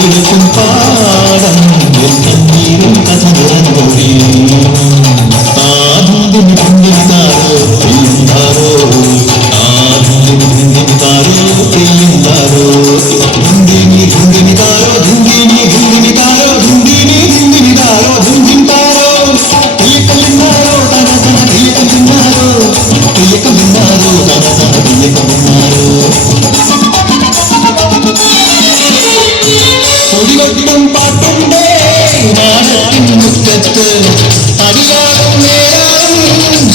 ഒഴുകും പാടം തണ്ണീരും കഥനിറങ്ങൊഴി ആദ്യം താരോ തെയ്യുണ്ടാരോ ആദ്യം താരോ തെയ്യുണ്ടാരോ ധുന്ദിനി ധുന്ദിനി താരോ ധുന്ദിനി ധുന്ദിനി താരോ ധുന്ദിനി ധുന്ദിനി താരോ ധുന്ദിൻ താരോ തെയ്യക്കല്ലിന്നാരോ തന തന തെയ്യക്കല്ലിന്നാരോ തെയ്യക്കല്ലിന്നാരോ തന തന തെയ്യക്കല്ലിന്നാരോ കൊടികൊട്ടും പാട്ടുണ്ടേ നാടത്തിൻ മുറ്റത്ത് അടിയാടും നേരാടും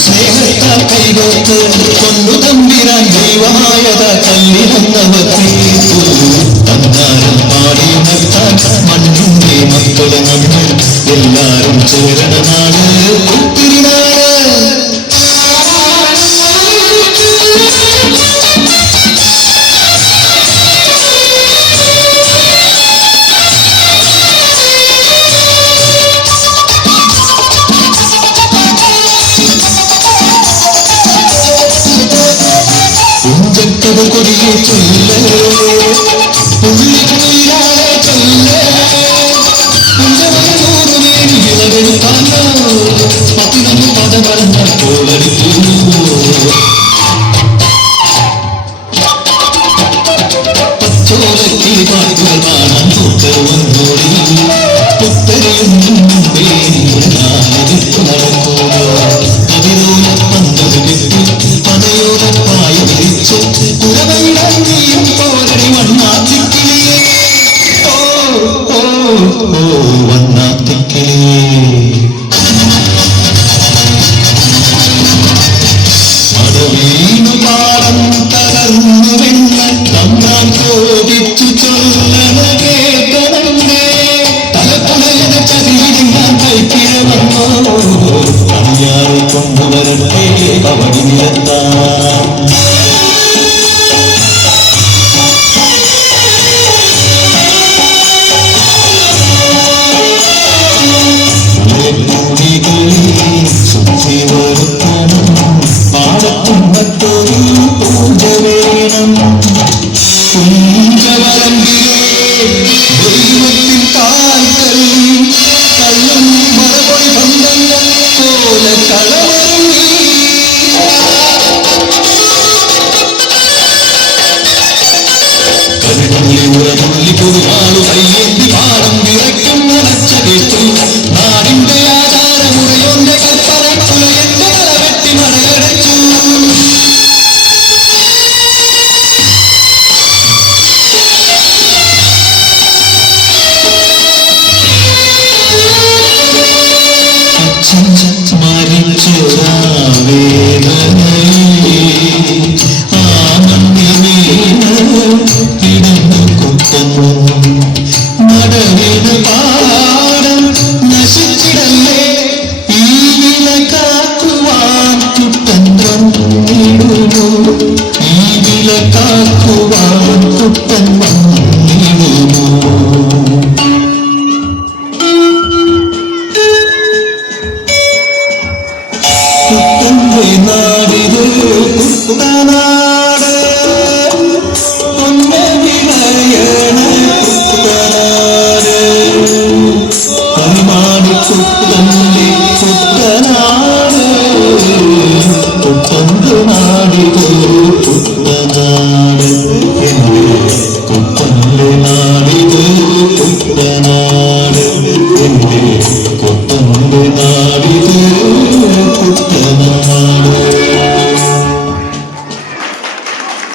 സ്നേഹത്താൽ കൈകോത്ത് കൊണ്ടു തമ്പിരാൻ ദൈവമായത കല്ലിരുന്നവർക്ക് തന്നാരം പാടിയുണർത്താൻ മണ്ണിന്റെ മക്കളെ നമ്മൾ എല്ലാരും ചേരണനാണ് തിരുനാട് കുഞ്ചക്കത് കൊടിയെ ചൊല്ലേ പുള്ളിക്കുയിലാളെ ചൊല്ലേ കുഞ്ചവനൂറുമേനി വിളവെടുത്താലോ പതിനൊന്ന് പദമറന്ന കോളടിക്കുന്നു പച്ചോലക്കിളി പാട്ടുകൾ കാണാൻ കൂട്ടറുവന്നോടി പുത്തരിയും മുമ്പേ ഞാനെടുത്തു നടന്നോളോ കവിരോല പന്തത് വിട്ടു പനയോലപ്പായ വിരിച്ചു കുരവയിടാൻ നീയും പോരടി വണ്ണാത്തിക്കിളിയേ ഓ ഓ ഓ വണ്ണാത്തിക്കിളിയേ മടവീണു പാടം തകർന്നു വെണ്ണൻ തമ്പാൻ കോപിച്ചു ചൊല്ലണ കേട്ടനണ്ടേ തലപ്പുഴയുടെ ചതിയിൽ ഞാൻ കൈക്കിഴ വന്നോ അണിയാറെ കൊണ്ടുവരട്ടെ അവടി നിരത്താം പാടത്തുമ്പത്തൊരു പൂജ വേണം കുഞ്ചവരമ്പിലെ ദൈവത്തിൻ കാൽക്കൽ കള്ളും മറപൊടി ബന്ധങ്ങൾ പോലെ കളവറങ്ങി കരുണി ഉറതുള്ളി പൊതുവാ